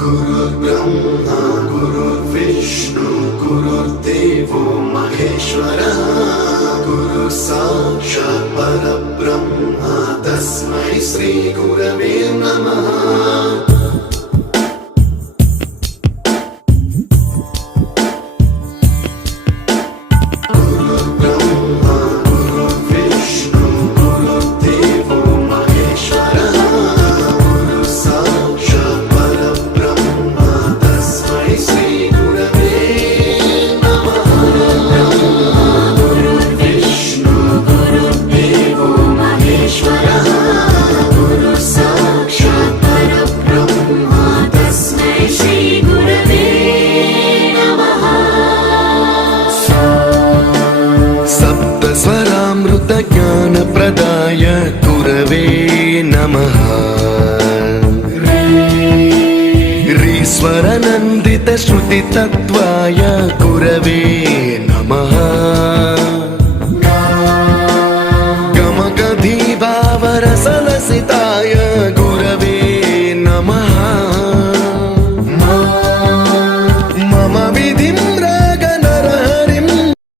गुरुर्ब्रह्मा गुरुर्विष्णु गुरुर्देवो महेश्वरः गुरु साक्षात् परब्रह्म तस्मै श्री गुरवे नमः। ज्ञानप्रदाय गुरवे नमः। ऋस्वरनन्दितश्रुतितत्त्वाय गुरवे नमः। गमगधीभावरसलसिताय